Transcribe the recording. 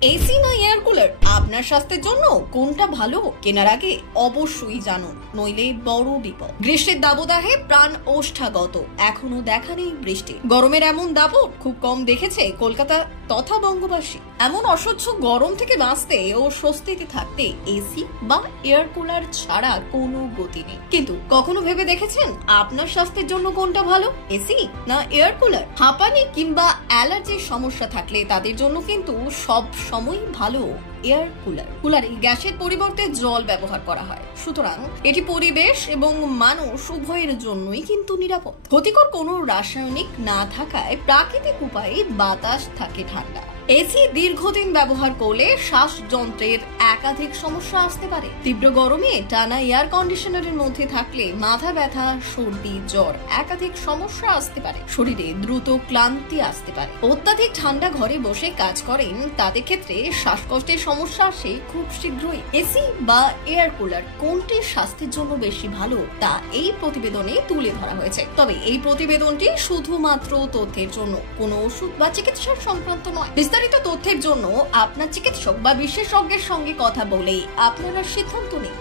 AC না air cooler আপনার স্বাস্থ্যের জন্য কোনটা ভালো কেনার আগে অবশ্যই জানুন, নইলে বড় বিপদ। গ্রীষ্মের দাবদাহে প্রাণ ওষ্ঠাগত, এখনো দেখা নেই বৃষ্টি। গরমের এমন দাপট খুব কম দেখেছে কলকাতা তথা বঙ্গবাসী। এমন অসহ্য গরম থেকে বাঁচতে ও স্বস্তিতে থাকতে এসি বা এয়ার কুলার ছাড়া কোনো গতি নেই। কিন্তু কখনো ভেবে দেখেছেন আপনার স্বাস্থ্যের জন্য কোনটা ভালো, এসি না এয়ার কুলার? হাঁপানি কিংবা অ্যালার্জির সমস্যা থাকলে তাদের জন্য কিন্তু সব সময় ভালো এয়ার কুলার। কুলারে গ্যাসের পরিবর্তে জল ব্যবহার করা হয়, সুতরাং এটি পরিবেশ এবং মানুষ উভয়ের জন্যই কিন্তু নিরাপদ। ক্ষতিকর কোনো রাসায়নিক না থাকায় প্রাকৃতিক উপায়ে বাতাস থাকে ঠান্ডা। এসি দীর্ঘদিন ব্যবহার করলে শ্বাসযন্ত্রের একাধিক সমস্যা আসতে পারে। তীব্র গরমে টানা এয়ার কন্ডিশনারের মধ্যে থাকলে মাথা ব্যথা, সর্দি, জ্বর একাধিক সমস্যা আসতে পারে। শরীরে দ্রুত ক্লান্তি আসতে পারে। অত্যাধিক ঠান্ডা ঘরে বসে কাজ করেন তাদের ক্ষেত্রে শ্বাসকষ্টের সমস্যা আসে খুব শীঘ্রই। এসি বা এয়ার কুলার কোনটি স্বাস্থ্যের জন্য বেশি ভালো তা এই প্রতিবেদনে তুলে ধরা হয়েছে। তবে এই প্রতিবেদনটি শুধুমাত্র তথ্যের জন্য, কোনো ওষুধ বা চিকিৎসা সংক্রান্ত নয়। বিস্তারিত তথ্যের জন্য আপনার চিকিৎসক বা বিশেষজ্ঞের সঙ্গে কথা বলে আপনারা সিদ্ধান্ত নিন।